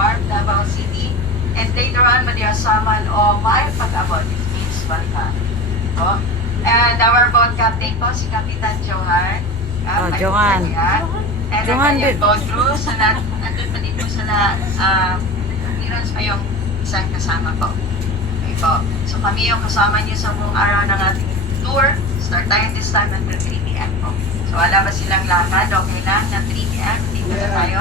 Wharf, Davao City. And later on, madiasaman o may pag-abot. It means balikan. Po. And our boat captain po, si Kapitan Johan. Johan. And Johan ang kanyang din. boat crew, nandun pa din po sa clearance pa yung isang kasama po. Okay po. So kami yung kasama niyo sa buong araw ng ating tour. Start tayo this time until 3 p.m. po. So wala ba silang lakad? Okay lang na 3 p.m. Dito na tayo.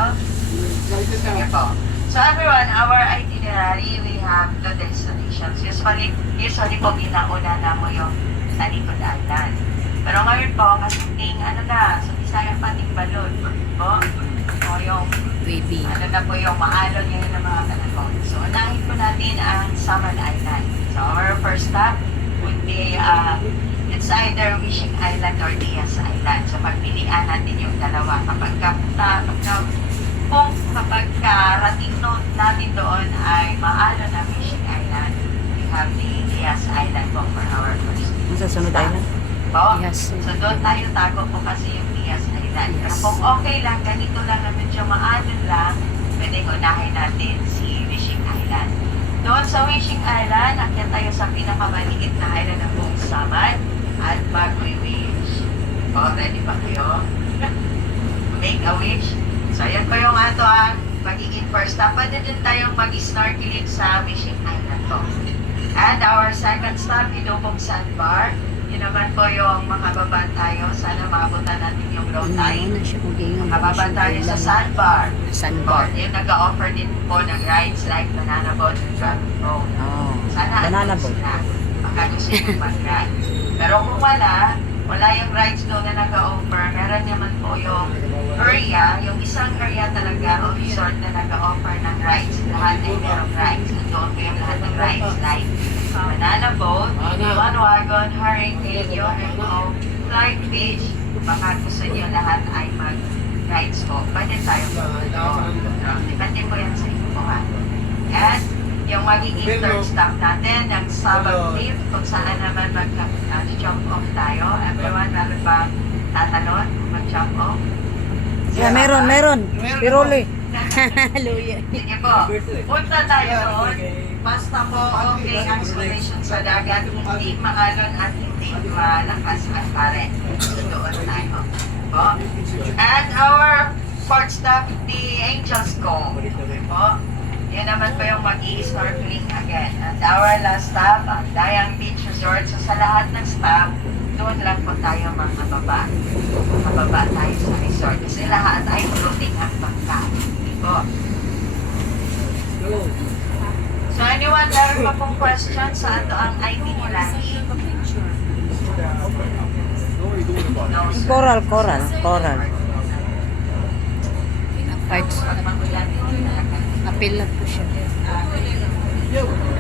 Sige po. So everyone, our itinerary, we have the destinations. Usually po ginauna na mo yung Talikod Island. Pero ngayon po, kasing sa Bisaya pating balon po. O yung, Baby. na po yung maalon yung mga kanakon. So unahin po natin ang Saman Island. So our first stop would be, it's either Wishing Island or Diaz Island. So pagpilian natin yung dalawa. Kapag karating natin doon ay maalo na Wishing Island, we have the Diaz Island po for our first Sa sunod stop. island? Po. Yes. So doon tayo tago po kasi yung Diaz Island. Pero kung okay lang, ganito lang na medyo maalon lang, pwedeng unahin natin si Wishing Island. Doon sa Wishing Island, akyat tayo sa pinakamaliit na island ng buong Saman at mag-wish. O, ready ba kayo? Make a wish. So, yan po yung ato ang magiging first stop. Pwede din tayong mag-snorkeling sa Wishing Island po. And our second stop, Ilocong Sandbar. Yun naman po yung makababa tayo. Sana maabutan natin yung low tide. Makababa tayo sa Sandbar. Sandbar. Yung nag-offer din po ng rides like banana boat and dragon boat. Oh. Sana Banana andun boat. sila. Baka gusto nyo mag-ride. Pero kung wala yung rides doon na nag-offer. Meron naman po yung area, yung isang area talaga o resort na nag-offer ng rides. Lahat ay merong rides. Doon po yung lahat ng rides like banana boat, one wagon, hurricane, UFO, flight beach. Baka gusto nyo lahat ay mag-rides po. Pwede tayo mag-rides. Depende po yan sa inyo po. And yung magiging third stop natin, yung Sabag Cliff, kung saan naman mag-jump off tayo. Everyone, meron ba tatanong mag-jump off? Yeah, meron. Piroli. Luya. Sige po. Punta tayo doon. Basta po okay ang exploration sa dagat, hindi maalon at hindi malakas ang current. So doon tayo. Po. And our fourth stop, the Angels Cove. Po. Yan naman po yung mag-i-snorkeling again. And our last stop, ang Dayang Beach Resort. So sa lahat ng stop, doon lang po tayo makababa. Makababa tayo sa resort. Kasi lahat ay floating ang bangka. Po. So anyone, meron pa pong question sa ato ang itinerary? No, sir. Coral. Parts. Pag magulan din talaga. Apil lang po siya.